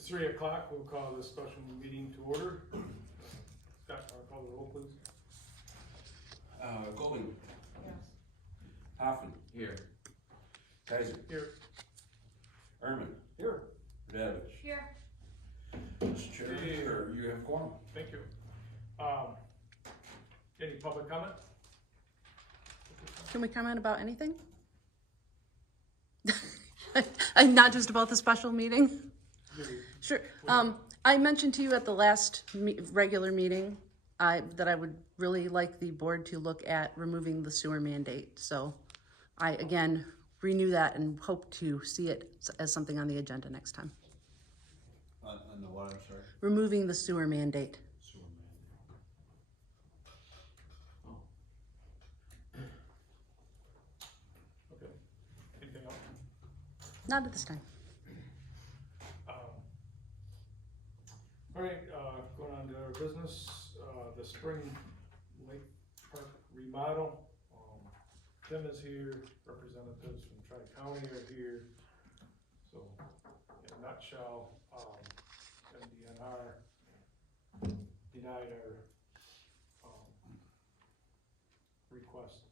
It's 3 o'clock, we'll call this special meeting to order. Scott, call the roll, please. Golden. Yes. Hoffman. Here. Kaiser. Here. Ehrman. Here. Davich. Here. Mr. Chair, Hey. you have quorum. Thank you. Any public comment? Can we comment about anything? And not just about the special meeting? Sure. I mentioned to you at the last regular meeting that I would really like the board to look at removing the sewer mandate. So I, again, renew that and hope to see it as something on the agenda next time. On the what, I'm sorry? Removing the sewer mandate. Sewer man. Okay. Anything else? Not at this time. All right, going on to our business, the Spring Lake Park remodel. Tim is here, representatives from Tri-County are here. So, in a nutshell, MDNR denied our request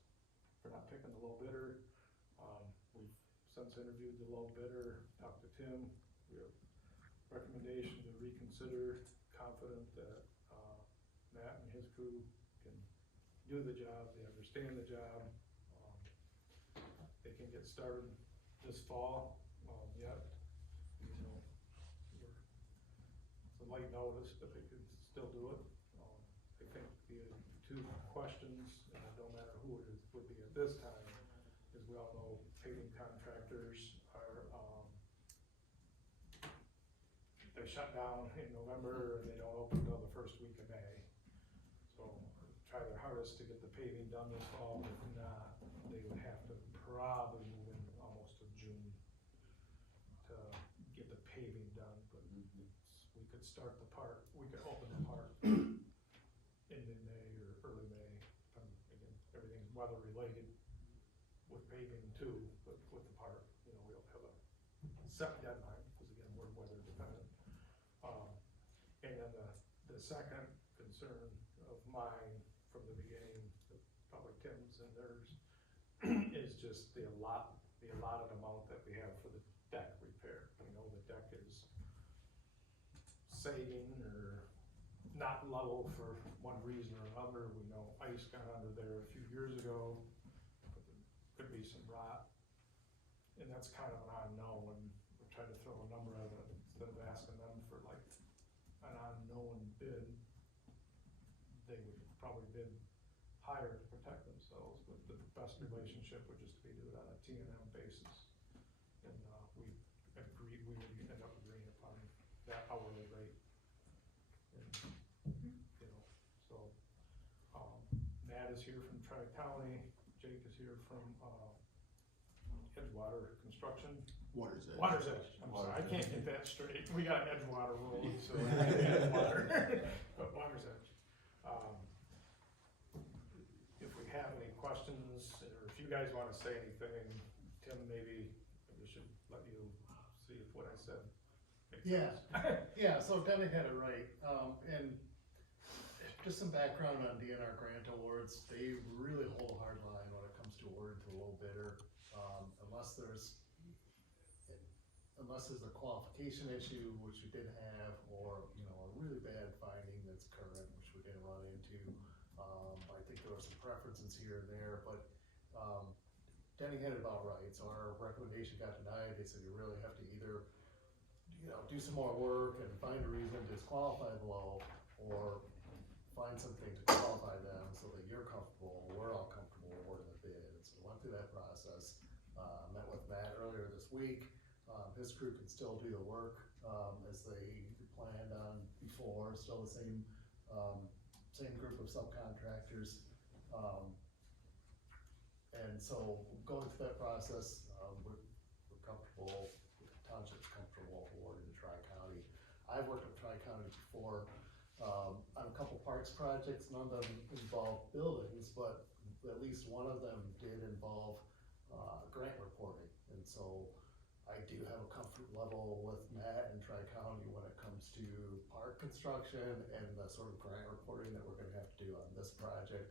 for not picking the low bidder. We've since interviewed the low bidder, talked to Tim. We have recommendation to reconsider, confident that Matt and his crew can do the job, they understand the job. They can get started this fall, yet, you know, it's a light notice, but they could still do it. I think the two questions, and it don't matter who it is, would be at this time, is we all know paving contractors are, they shut down in November and they don't open until the first week of May. So try their hardest to get the paving done this fall. If not, they would have to probably move in almost to June to get the paving done. But we could start the park, we could open the park in mid-May or early May. Again, everything's weather related with paving too, but with the park, you know, we don't have a set deadline because again, we're weather dependent. And then the second concern of mine from the beginning, probably Tim's and theirs, is just the allotted amount that we have for the deck repair. We know the deck is sagging or not level for one reason or another. We know ice got under there a few years ago, but there could be some rot. And that's kind of an unknown. We're trying to throw a number at it instead of asking them for like an unknown bid. They would probably bid higher to protect themselves, but the best relationship would just be to do it on a T&M basis. And we agreed, we would end up agreeing upon that hourly rate. And, you know, so Matt is here from Tri-County, Jake is here from Edgewater Construction. Water's Edge. Water's Edge, I'm sorry, I can't get that straight. We got Edgewater Road, so Edgewater, but Water's Edge. If we have any questions, or if you guys wanna say anything, Tim, maybe we should let you see if what I said makes sense. Yeah, so Denny had it right, and just some background on DNR grant awards, they really hold a hard line when it comes to awarding to a low bidder, unless there's a qualification issue, which we did have, or, you know, a really bad finding that's current, which we didn't run into. I think there were some preferences here and there, but, Denny had it about right, so our recommendation got denied. They said you really have to either, you know, do some more work and find a reason to disqualify below, or find something to qualify them so that you're comfortable, we're all comfortable awarding the bid. So we went through that process, met with Matt earlier this week. His crew can still do the work, as they planned on before, still the same group of subcontractors. And so going through that process, we're comfortable, the township's comfortable awarding to Tri-County. I've worked with Tri-County before, on a couple parks projects. None of them involve buildings, but at least one of them did involve grant reporting. And so I do have a comfort level with Matt and Tri-County when it comes to park construction and the sort of grant reporting that we're gonna have to do on this project.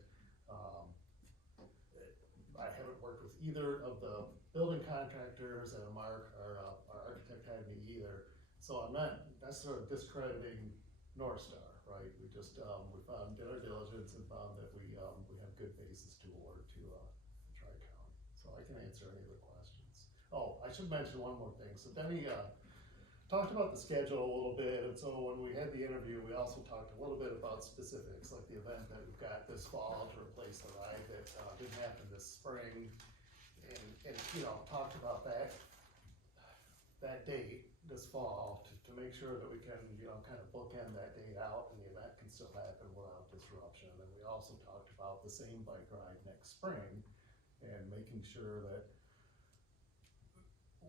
I haven't worked with either of the building contractors, and Mark, our architect, had me either. So I'm not necessarily discrediting North Star, right? We just, did our diligence and found that we have good basis to award to Tri-County. So I can answer any other questions. Oh, I should mention one more thing. So Denny, talked about the schedule a little bit, and so when we had the interview, we also talked a little bit about specifics, like the event that we've got this fall to replace the ride that didn't happen this spring, and talked about that date this fall to make sure that we can kind of bookend that date out, and the event can still happen without disruption. And we also talked about the same bike ride next spring, and making sure that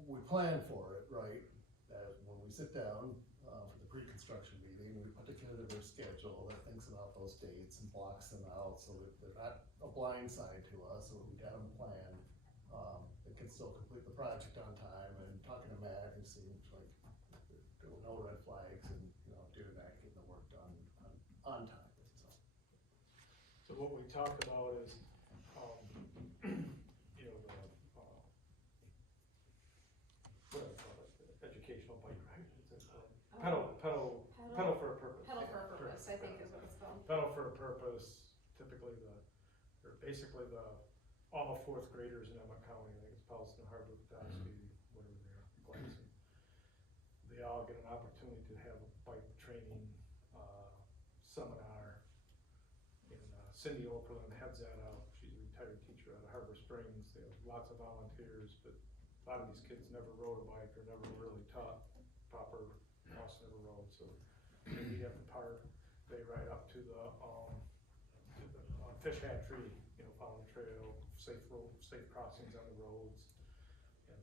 we plan for it, right? That when we sit down for the pre-construction meeting, we put together their schedule that thinks about those dates and blocks them out so that they're not a blind side to us, so we got them planned. They can still complete the project on time, and talking to Matt, he seems like there were no red flags, and doing that, getting the work done on time, so. So what we talked about is, educational bike ride. Pedal for a purpose. Pedal for a purpose, I think is what it's called. Pedal for a purpose, typically basically all the fourth graders in Emmett County, I think it's Powelson, Hardwick, Dosky, whatever they are, Glasson. They all get an opportunity to have a bike training, seminar. And Cindy Okerlund heads that out. She's a retired teacher out of Harbor Springs. They have lots of volunteers, but a lot of these kids never rode a bike or never really taught proper cross-river road. So they meet at the park, they ride up to the fish hatchery, follow the trail, safe crossings on the roads. And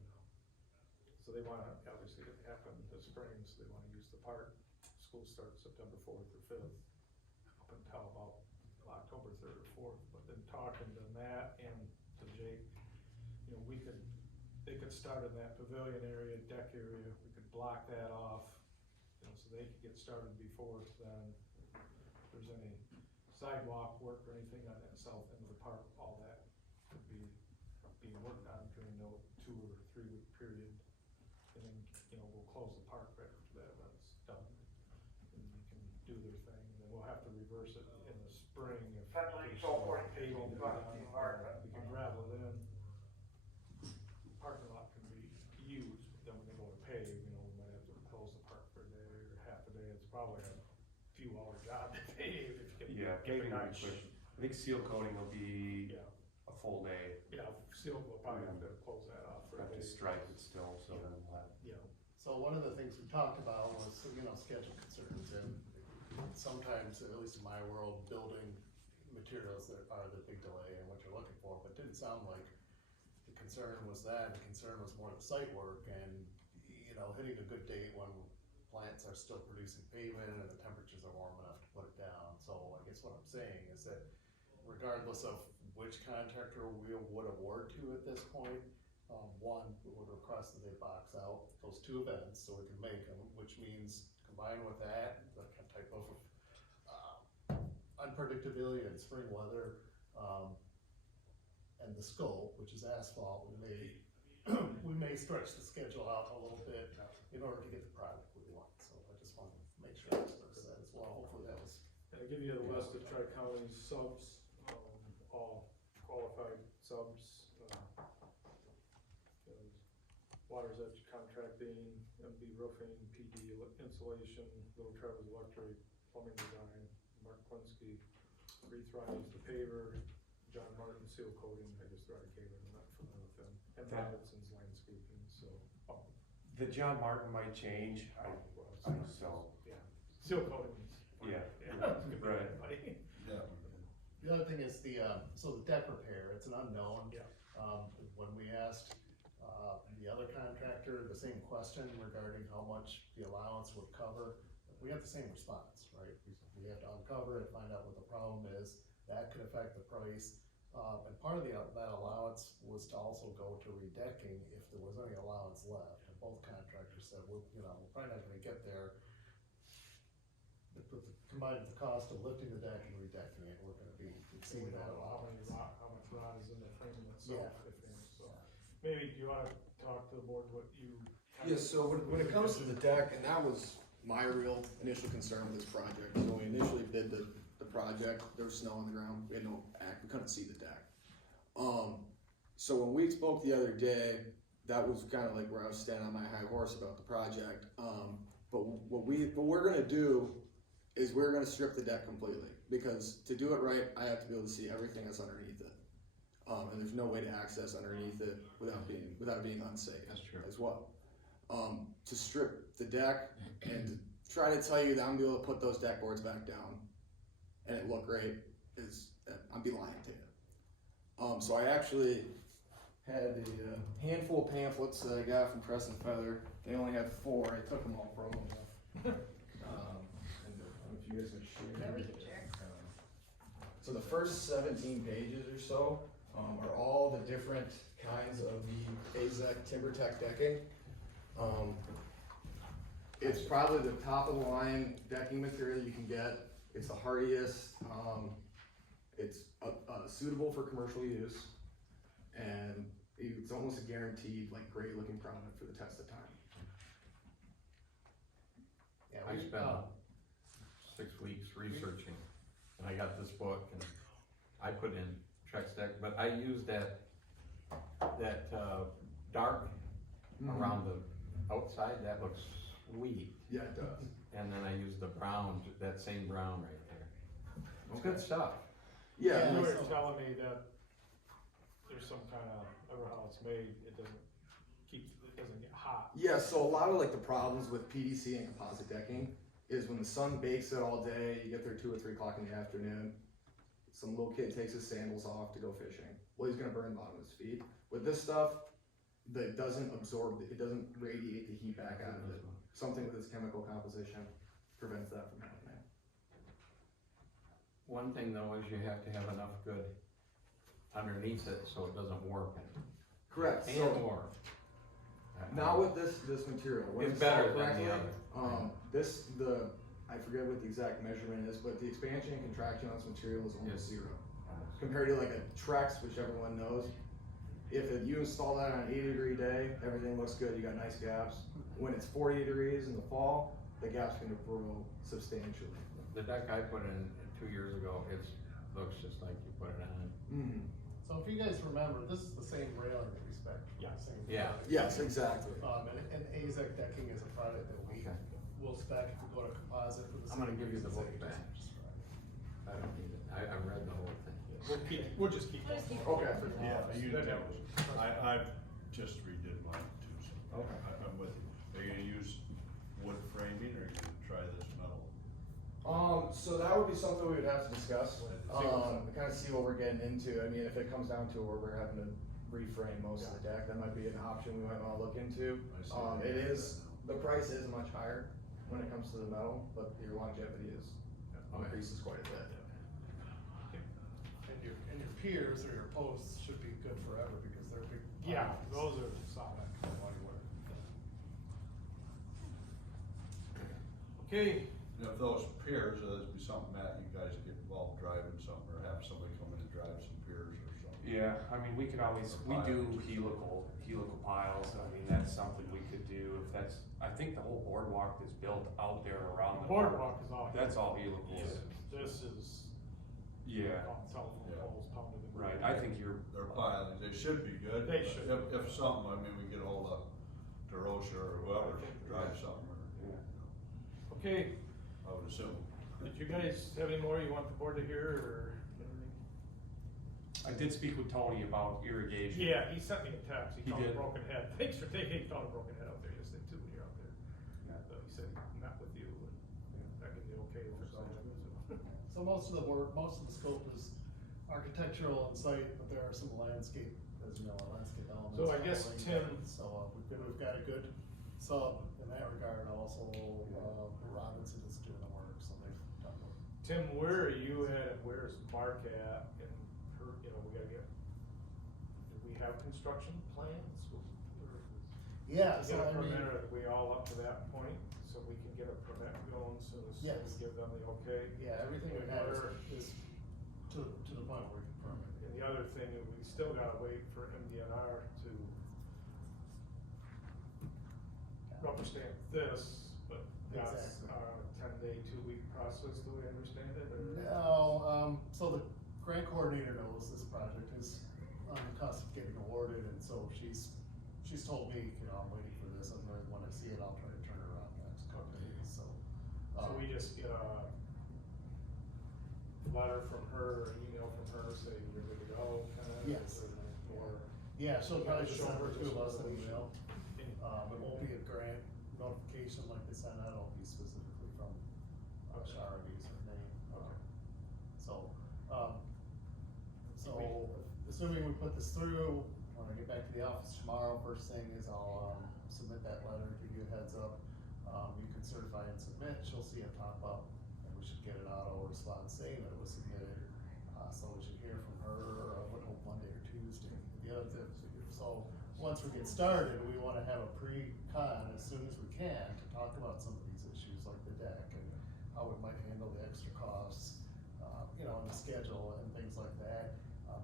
so they want to, obviously it happened this spring, so they want to use the park. School starts September 4th or 5th up until about October 3rd or 4th. But then talking to Matt and to Jake, they could start in that pavilion area, deck area. We could block that off, so they could get started before then. If there's any sidewalk work or anything on that south end of the park, all that could be being worked on during the 2 or 3 week period. And then, we'll close the park right after that event's done. And they can do their thing, and then we'll have to reverse it in the spring if there's paving to be done. We can gravel it in. Parking lot can be used, but then when they go to pave, we might have to close the park for a day or half a day. It's probably a few hour job to pave if you Yeah, paving will be quick. I think seal coating will be Yeah, a full day. yeah, seal, we'll probably have to close that off for a Have day. to stripe it still, so then we'll have. Yeah, So one of the things we talked about was, schedule concerns, and sometimes, at least in my world, building materials that are the big delay and what you're looking for, but it didn't sound like the concern was that. The concern was more the site work and, hitting a good date when plants are still producing pavement and the temperatures are warm enough to put it down. So I guess what I'm saying is that regardless of which contractor we would award to at this point, one, we would request that they box out those 2 events so we can make them, which means combined with that, the type of unpredictability in spring weather, and the scope, which is asphalt, we may stretch the schedule out a little bit in order to get the product we want. So I just want to make sure I express that as well. Hopefully that was. and I give you the list of Tri-County subs, all qualified subs. Water's Edge Contracting, MB Roofing, PD Insulation, Little Travis Electric, Plumbing Design, Mark Klinsky, Reed Thrives, the paver, John Martin Seal Coating. I just already gave it, I'm not familiar with them, and Robinson's Landscaping. So The John Martin might change, so. yeah, Seal Coatings. Yeah. Right. Yeah. The other thing is the deck repair, it's an unknown. Yeah. When we asked the other contractor the same question regarding how much the allowance would cover, we had the same response, right? We have to uncover it, find out what the problem is, that could affect the price. And part of that allowance was to also go to redecking if there was any allowance left. And both contractors said, we're probably not gonna get there combined with the cost of lifting the deck and redecking it, we're gonna be So we exceeding don't that a know how lot. many rock, how much rod is in the frame itself, Yeah. if any, so. Maybe you wanna talk to the board what you. Yeah, so when it comes to the deck, and that was my real initial concern with this project, so when we initially bid the project, there was snow on the ground, we had no act, we couldn't see the deck. So when we spoke the other day, that was kinda like where I was standing on my high horse about the project, but what we're gonna do is we're gonna strip the deck completely, because to do it right, I have to be able to see everything that's underneath it. And there's no way to access underneath it without it being unsafe. That's true. As well. To strip the deck and try to tell you that I'm gonna be able to put those deck boards back down and it look great I'd be lying to you. So I actually had a handful of pamphlets that I got from Press and Feather. They only had 4. I took them all from them. And I don't know if you guys can share. Yeah, we can share. So the first 17 pages or so are all the different kinds of the AZEK TimberTech decking. It's probably the top of the line decking material you can get. It's the hardiest. It's suitable for commercial use, and it's almost a guaranteed like great looking product for the test of time. Yeah, I we, spent 6 weeks researching, and I got this book, and I put in Trex deck, but I used that dark around the outside, that looks sweet. Yeah, it does. And then I used the brown, that same brown right there. It's good stuff. Yeah, You Yeah. were telling me that there's some kinda, I don't know how it's made, it doesn't get hot. Yeah, so a lot of like the problems with PDC and composite decking is when the sun bakes it all day, you get there 2 or 3 o'clock in the afternoon, some little kid takes his sandals off to go fishing. Well, he's gonna burn the bottom of his feet. With this stuff, that doesn't absorb, it doesn't radiate the heat back out of it. Something with its chemical composition prevents that from happening. One thing though is you have to have enough good underneath it so it doesn't warp. Correct, And so warp. not with this material. When It's better installed than the correctly, other. I forget what the exact measurement is, but the expansion and contraction on this material is almost 0. Compared to like a Trex, which everyone knows, if you install that on an 80-degree day, everything looks good, you got nice gaps. When it's 40 degrees in the fall, the gap's gonna grow substantially. The deck I put in 2 years ago, it looks just like you put it on. Mm-hmm. so if you guys remember, this is the same railing that we spec. Yeah. Same Yeah. product. Yes, exactly. And AZEK decking is a product that we Okay. will spec if we go to composite for the. I'm gonna same give you the reasons book that you back. just described. I don't need it. I read the whole thing. We'll just keep. We'll just keep going. Okay. Yeah, you Then do. that was- I've just redid mine too, so Okay. I'm with you. Are you gonna use wood framing or are you gonna try this metal? So that would be something we would have to discuss, to kind of see what we're getting into. I mean, if it comes down to where we're having to reframe most of the deck, that might be an option we might wanna look into. The price is much higher when it comes to the metal, but your longevity increases quite a bit. And your piers or your posts should be good forever because they're big. Yeah, pylons. those are solid. Okay, And if those piers, that'd be something, Matt, you guys get involved driving something or have somebody come in and drive some piers or something. Yeah, I mean, we could always, we do helical piles, I mean, that's something we could do, if that's, I think the whole boardwalk is built out there around the. boardwalk is all. That's all helicals. This is. Yeah, Telephone poles pounded in. right, I think you're, Their pilings, they should be good. They but should. If something, I mean, we get hold of DeRosa or whoever to drive something or, Okay, I would assume. did you guys have any more you want the board to hear, or anything? I did speak with Tony about irrigation. Yeah, he sent me a text, he He found a did. broken head, thanks for taking, he found a broken head out there yesterday too, when you're out there. Yeah. So he said he met with you, and that can be okay for some. So most of the work, most of the scope is architectural and site, but there are some landscape, as you know, landscape elements. So I guess, following Tim- that. So we've got a good sub in that regard, also, Robinson is doing the work, so they've done work. Tim, where are you at, and where's Mark at, and her, we gotta get, do we have construction plans? Yeah, Get so a I mean, permit, are we all up to that point, so so we can get a permit going as soon as we Yes. give them the okay. Yeah, everything we And have we're- is to the point where we can permit. And the other thing is we still gotta wait for MDNR to rubber stamp this, but that's Exactly. a 10-day, 2-week process, the way I understand it, or? No, so the grant coordinator knows this project is on the cusp of getting awarded, and so she's told me, I'm waiting for this, and then when I see it, I'll try to turn it around the next couple of days, so. So we just get a letter from her, an email from her saying you're good to go, kinda? Yes. Or, Yeah, she'll probably just Show send her it this to us an resolution. email. It won't be a grant notification like they send out, it'll be specifically from Sharady's name. Okay. So, assuming we put this through, when I get back to the office tomorrow, first thing is I'll, submit that letter, give you a heads up. You can certify and submit, she'll see it pop up, and we should get an auto response saying that it was submitted. So we should hear from her, I would hope Monday or Tuesday. The other thing, so, once we get started, we wanna have a pre-con as soon as we can to talk about some of these issues like the deck and how we might handle the extra costs, and the schedule and things like that.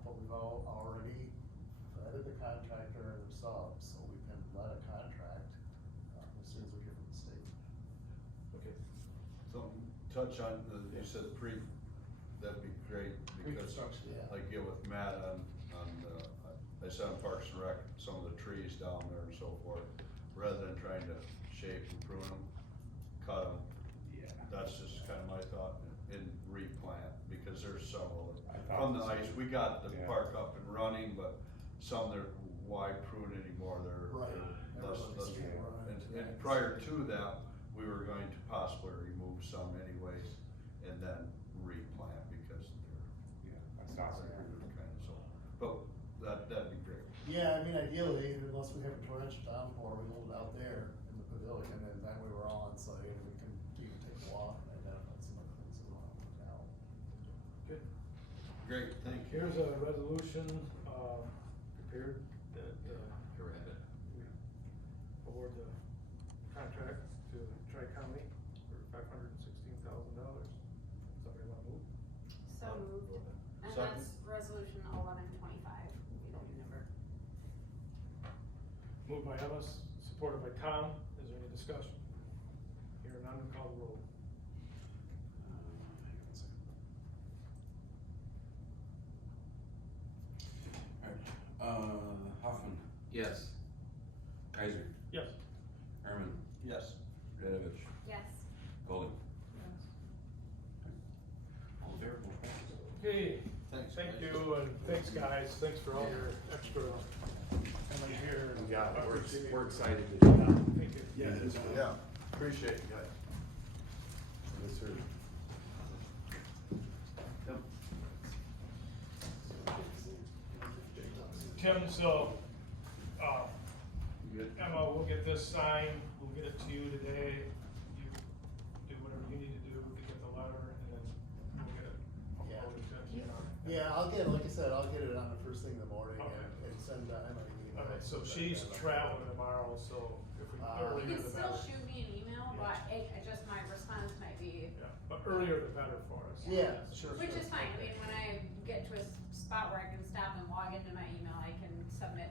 But we've already vetted the contractor and the subs, so we can let a contract, as soon as we hear from the state. okay. So, touch on, you said that'd be great, because Pre-construction, yeah. like get with Matt on, I said on Parks and Rec, some of the trees down there and so forth, rather than trying to shape and prune them, cut them. Yeah. That's just kind of my thought, and replant, because there's several, I thought from the the ice, same. we got the Yeah. park up and running, but some they're, why prune anymore, they're Right. less, Everybody's less. getting run. And prior to that, we were going to possibly remove some anyways, and then replant, because Yeah, that's not they're something. kind of so, but that'd be great. Yeah, I mean, ideally, unless we have a torrential downpour, we hold it out there in the pavilion, and then we were all on site, and we can even take a walk and identify some of the things that we want to look out. Good. Great, thank you. Here's a resolution, prepared that, we award the contract to Tri-County for $516,000. Somebody wanna move? So moved. And Second. that's resolution 1125, will be the new number. Moved by Ellis, supported by Tom. Is there any discussion? Hearing none, call the roll. Hoffman. Yes. Kaiser. Yes. Herman. Yes. Radovich. Yes. Coley. All in favor, motion passes. Okay, Thanks. thank guys. you, and thanks, guys. Thanks for all your extra coming here. Yeah, Appreciate it. we're excited to do that. Thank you. Yeah, appreciate it, guys. Yes, sir. Tim, so, You good? Emma, we'll get this signed, we'll get it to you today. You do whatever you need to do to get the letter, and then we'll get it. Yeah. over to MDNR. Yeah, like I said, I'll get it on the first thing in the morning Okay. and send Emma an email. Okay, so she's traveling tomorrow, so if we, You earlier can the still better. shoot me an email, but just my response might be, Yeah, but earlier the better for us. Yeah, sure. which is fine. I mean, when I get to a spot where I can stop and log into my email, I can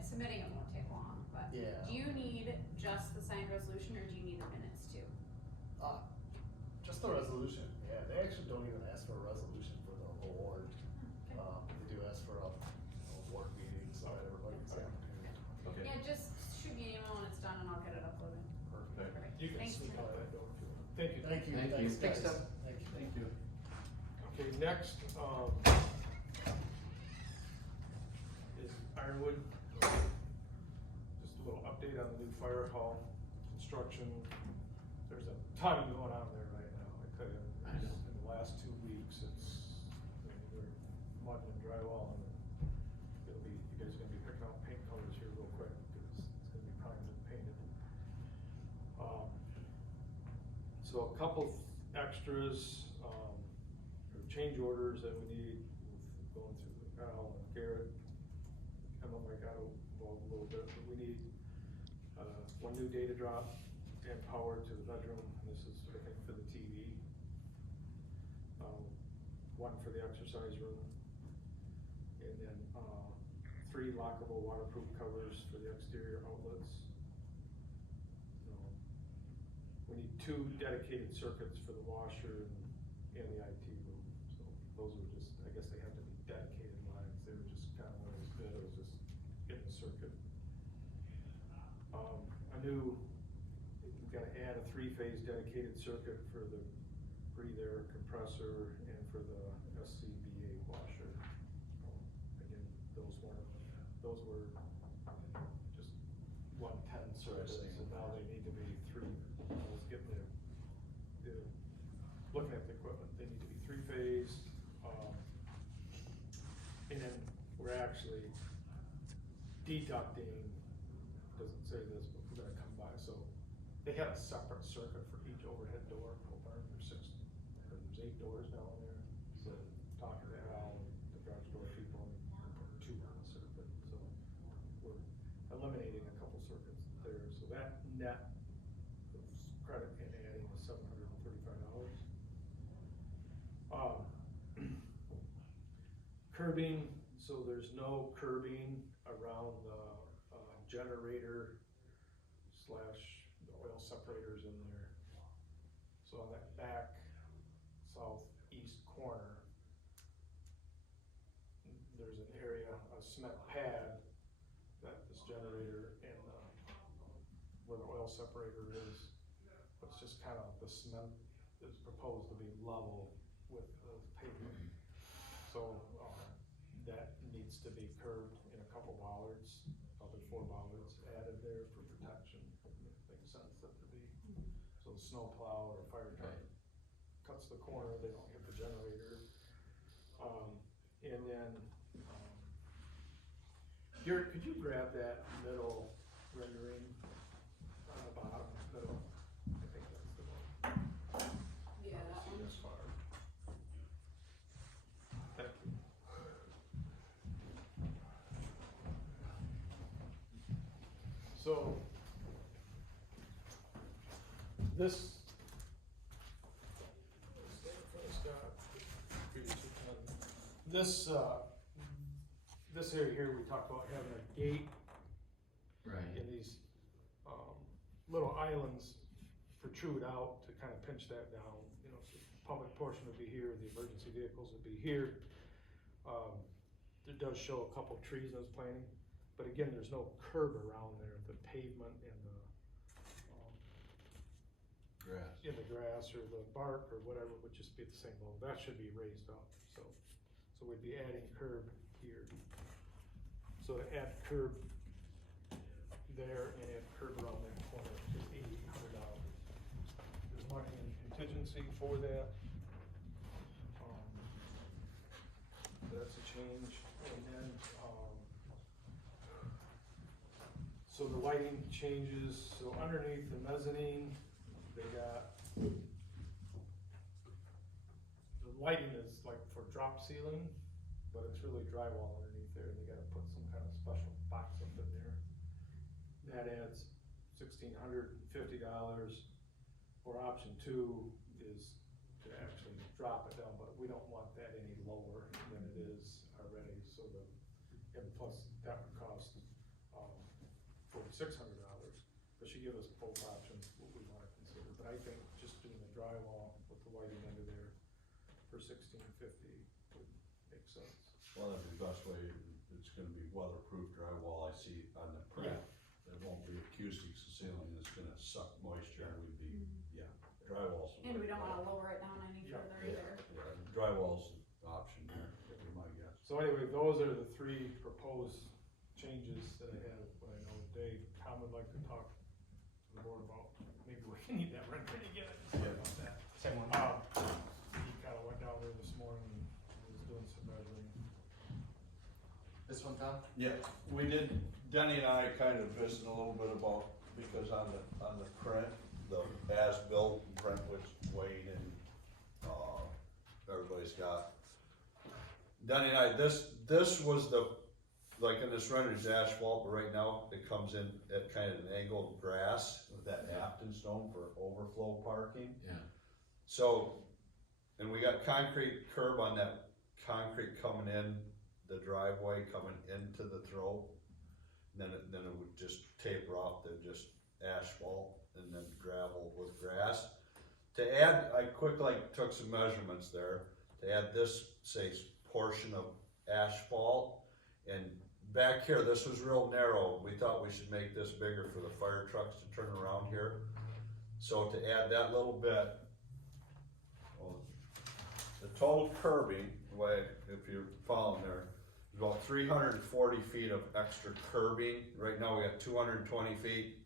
submitting it won't take long, but. Yeah. Do you need just the signed resolution, or do you need the minutes too? Just the resolution, yeah, they actually don't even ask for a resolution for the award. Okay. They do ask for a award meeting, so that everybody gets the opportunity. Okay. Yeah, just shoot me an email when it's done and I'll get it uploaded. Perfect. Perfect. You can Thanks. sneak out that door if you want. Thank you. Thank you, Thank you. thanks Thanks, guys. Tim. Thank you. Thank you. Okay, next, is Ironwood. Just a little update on the new fire hall construction. There's a ton going on there right now, I tell you. I know. In the last 2 weeks, they're mudding and drywall, and you guys are gonna be picking out paint colors here real quick, because it's gonna be primed and painted. So a couple extras, or change orders that we need, going through Al and Garrett. Emma might got involved a little bit, but we need, one new data drop and power to the bedroom, and this is, I think, for the TV. One for the exercise room, and then, 3 lockable waterproof covers for the exterior outlets. So, we need 2 dedicated circuits for the washer and the IT room, so those are just, I guess they have to be dedicated lines, they were just kind of one of those bid, it was just getting the circuit. I knew we've gotta add a 3-phase dedicated circuit for the breather compressor and for the SCBA washer. Again, those were just 110 circuits, and now they need to be 3. I was getting looking at the equipment, they need to be 3-phase. And then we're actually deducting, doesn't say this, but we're gonna come by, so they had a separate circuit for each overhead door. There's 8 doors down there, so talking to Al, the garage door people, and put 2 on the circuit, so we're eliminating a couple circuits there, so that net of credit and adding is $735. Curbing, so there's no curbing around the generator / the oil separators in there. So on that back southeast corner, there's an area, a cement pad that this generator and where the oil separator is, but it's just kind of, the cement is proposed to be level with the pavement. So that needs to be curbed in a couple bollards, probably 4 bollards added there for protection. It makes sense that to be, so the snow plow or fire truck cuts the corner, they don't hit the generator. And then, Garrett, could you grab that middle rendering on the bottom, middle? I think that's the one. Yeah, that one. This far. Thank you. So, this area here, we talked about having a gate Right. and these, little islands protrude out to kind of pinch that down, you know, so the public portion would be here, the emergency vehicles would be here. It does show a couple trees in this planting, but again, there's no curb around there, the pavement and the, grass or the bark or whatever would just be at the same level, that should be raised up, so we'd be adding curb here. So to add curb there and add curb around that corner is $8,800. There's money in contingency for that. That's a change, and then, so the lighting changes, so underneath the mezzanine, they got, the lighting is like for drop ceiling, but it's really drywall underneath there, and they gotta put some kind of special box up in there. That adds $1,650, or option 2 is to actually drop it down, but we don't want that any lower than it is already, so and plus that would cost, $4,600, but she gave us both options, what we wanna consider, but I think just doing the drywall with the lighting under there for $1,650 would make sense. Well, that'd be the best way, it's gonna be weatherproof drywall, I see on the print. It won't be acoustic ceiling, it's gonna suck moisture, and we'd be, drywall's. And we don't wanna lower it down any further either. Yeah, drywall's the option there, would be my guess. So anyway, those are the 3 proposed changes that I have, but I know Dave, Tom would like to talk to the board about, maybe we need that rendering again, about that. Same one. He kinda went down there this morning and was doing some measuring. This one, Tom? Yeah, we did, Denny and I kind of visited a little bit about, because on the print, the as-built print, which Wayne and, everybody's got. Denny and I, this was the like in this render's asphalt, but right now it comes in at kind of an angled grass with that Afton stone for overflow parking. Yeah. So, and we got concrete curb on that concrete coming in, the driveway coming into the throat. Then it would just taper off to just asphalt and then gravel with grass. To add, I quickly took some measurements there, to add this, say, portion of asphalt. And back here, this was real narrow, we thought we should make this bigger for the fire trucks to turn around here. So to add that little bit, well, the total curbing, if you're following there, is about 340 feet of extra curbing. Right now we got 220 feet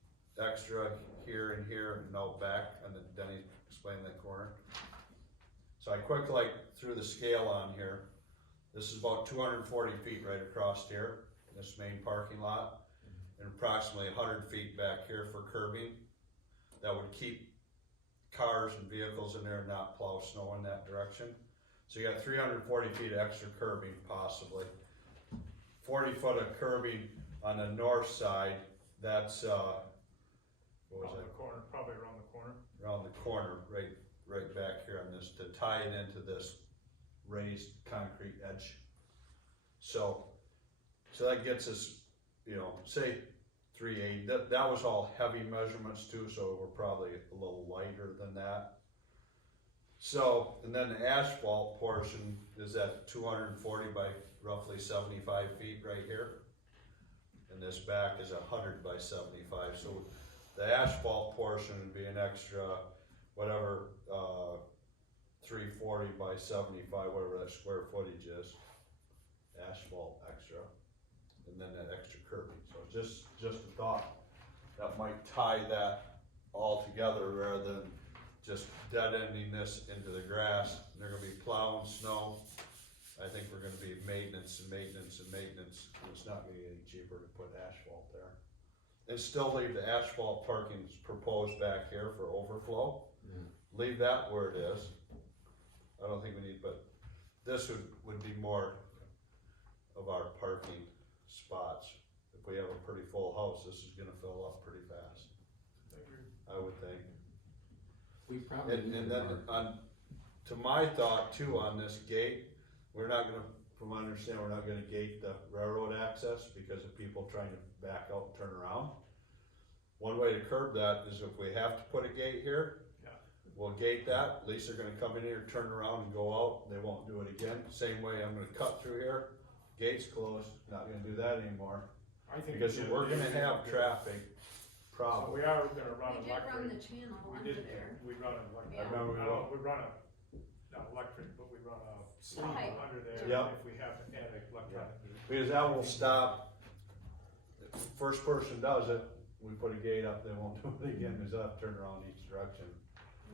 extra here and here and out back, and then Denny explained that corner. So I quickly threw the scale on here. This is about 240 feet right across here, this main parking lot, and approximately 100 feet back here for curbing. That would keep cars and vehicles in there and not plow snow in that direction. So you got 340 feet of extra curbing possibly. 40 foot of curbing on the north side, that's, what was Around that? the corner, probably around the corner. Around the corner, right back here on this, to tie it into this raised concrete edge. So that gets us, say 380. That was all heavy measurements too, so we're probably a little lighter than that. So, and then the asphalt portion is at 240 by roughly 75 feet right here. And this back is 100 by 75. So the asphalt portion would be an extra, whatever, 340 by 75, whatever that square footage is, asphalt extra, and then that extra curbing. So just a thought that might tie that all together rather than just dead ending this into the grass. They're gonna be plowing snow. I think we're gonna be maintenance and maintenance and maintenance, and it's not gonna get any cheaper to put asphalt there. And still leave the asphalt parking proposed back here for overflow. Leave that where it is. I don't think we need, but this would be more of our parking spots. If we have a pretty full house, this is gonna fill up pretty fast, I would think. We probably. And then to my thought too, on this gate, we're not gonna, from what I understand, we're not gonna gate the railroad access because of people trying to back out and turn around. One way to curb that is if we have to put a gate here, we'll gate that. At least they're gonna come in here, turn around and go out. They won't do it again. Same way, I'm gonna cut through here, gates closed, not gonna do that anymore. I think. Because we're gonna have traffic So problems. we are gonna run We did run the electric. channel We under did, there. we run an electric. Yeah. I remember We run a, not electric, but we run a sleeve Pipe. under there Yep. if we have to add electronic. Because that will stop, if the first person does it, we put a gate up, they won't do it again, because they'll have to turn around each direction.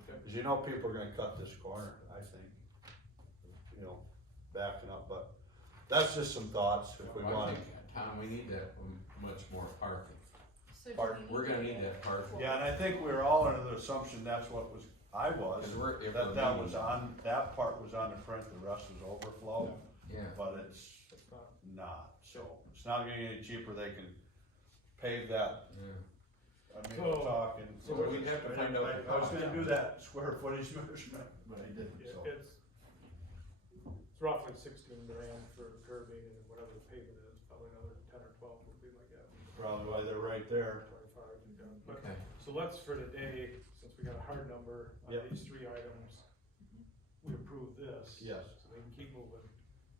Okay. Cause people are gonna cut this corner, I think, backing up, but that's just some thoughts if we I want. think, Tom, we need that much more parking. So do Park- we We're gonna to need get that parking. Yeah, and I think we were all under the assumption that's what I was, Cause if that we're was on, that part was on the front, the rest was overflow, Yeah, but it's It's not- not, so it's not gonna get any cheaper, they can pave that. yeah. I mean, So- we're talking. so we'd have to find out the I was cost. gonna do that square footage measurement, but I didn't, Yeah, so. it's roughly 16 grand for curbing and whatever the pavement is, probably another 10 or 12 would be my guess. Probably why they're right there. 25, yeah. But- Okay. So let's, for today, since we got a hard number on Yep. these three items, we approve this. Yes. So we can keep moving,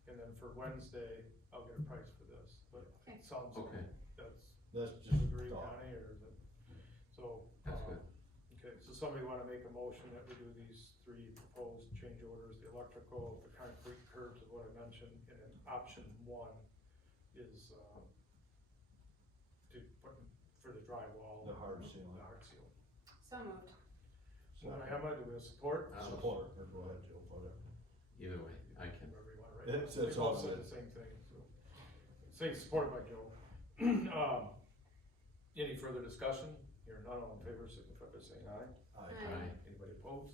and then for Wednesday, I'll get a price for this, but Okay. it sounds like Okay. that's, That's do you just agree, thought. Connie, or is it? So. That's good. Okay, so somebody wanna make a motion that we do these three proposed change orders, the electrical, the concrete curbs of what I mentioned, and then option one is, to put, for the drywall. The hard seal. The hard seal. So moved. So Emma, do we have support? Support, or go ahead, Joe, whatever. Either way, I can. Whatever you wanna write. It's They all both said good. the same thing, so. Say supported by Joe. Any further discussion? Here, none, all in favor, signify by saying aye. Aye. Anybody opposed?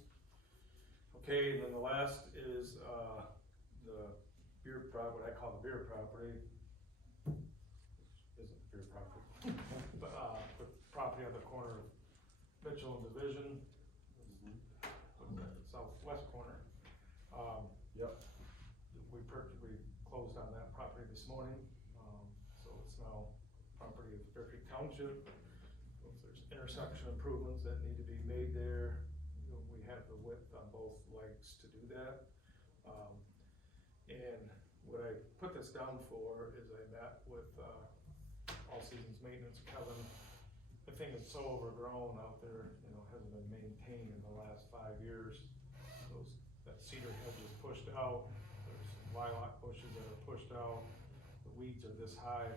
Okay, and then the last is, the what I call the beer property. your property. The property on the corner of Mitchel and Division, looking at the southwest corner. Yep. We closed on that property this morning, so it's now property of Beckett Township. If there's intersection improvements that need to be made there, we have the width on both legs to do that. And what I put this down for is I met with, All Seasons Maintenance, Kevin. The thing is so overgrown out there, hasn't been maintained in the last 5 years. That cedar hedge is pushed out, there's some lilac bushes that are pushed out, the weeds are this high.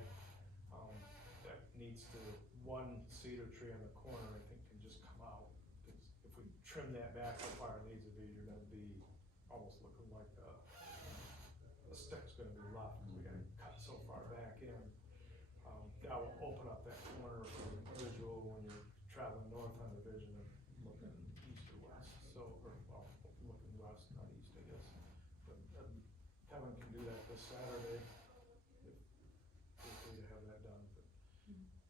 That needs to, one cedar tree on the corner, I think, can just come out. Because if we trim that back how far it needs to be, you're gonna be almost looking like the stick's gonna be left, because we gotta cut so far back in. That will open up that corner for visual when you're traveling north on Division and looking east or west, looking west, not east, I guess. But Kevin can do that this Saturday, if free to have that done.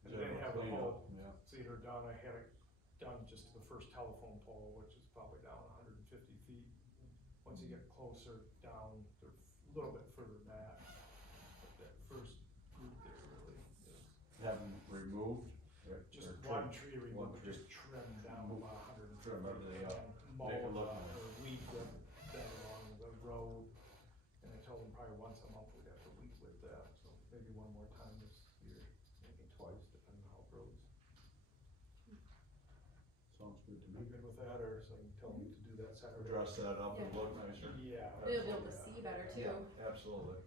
And they have the whole cedar done. I had it done just to the first telephone pole, which is probably down 150 feet. Once you get closer down, they're a little bit further back. But that first group there really is. Have them removed? Just one tree removed, just trimmed down about 150. Trim it, And make it mulch look or weed that along the road. And I told them probably once a month we'd have to weed with that, so maybe one more time this year, maybe twice, depending on how it grows. Sounds good to Am I good with that, or so I can tell them to do that Saturday? Dress that up and look nicer. Yeah. We'll be able to see better too. Absolutely.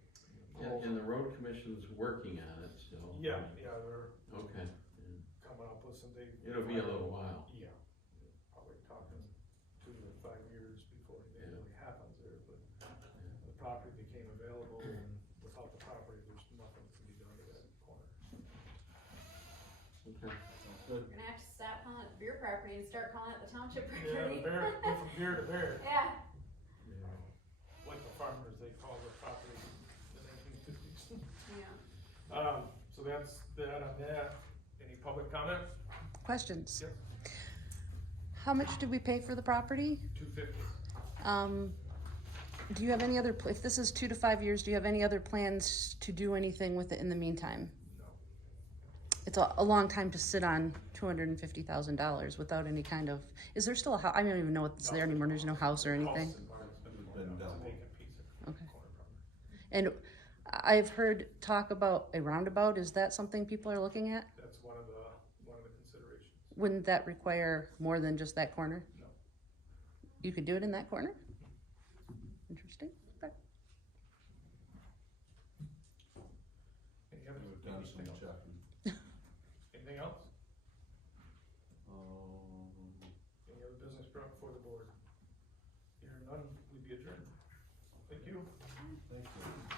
And the road commission's working on it still. Yeah, they're Okay, coming up with some date. it'll be a little while. Yeah, probably talking 2 to 5 years before it really happens there, but the property became available, and without the property, there's nothing to be done to that corner. Okay. We're gonna have to stop calling it the beer property and start calling it the township Yeah, property. the bear, go from beer to bear. Yeah. Like the farmers, they call the property the 1950s. Yeah. So that's that on that. Any public comment? Questions? Yep. How much did we pay for the property? $250. Do you have any other, if this is 2 to 5 years, do you have any other plans to do anything with it in the meantime? No. It's a long time to sit on $250,000 without any kind of, is there still a house? I don't even know what's there anymore, there's no house or anything? House and barn. It's been It's a done. vacant piece of Okay. corner property. And I've heard talk about a roundabout, is that something people are looking at? That's one of the considerations. Wouldn't that require more than just that corner? No. You could do it in that corner? Interesting. Okay. Any other, We've done some anything else? checking. Anything else? Any other business brought before the board? Hearing none, we be adjourned. Thank you. Thank you.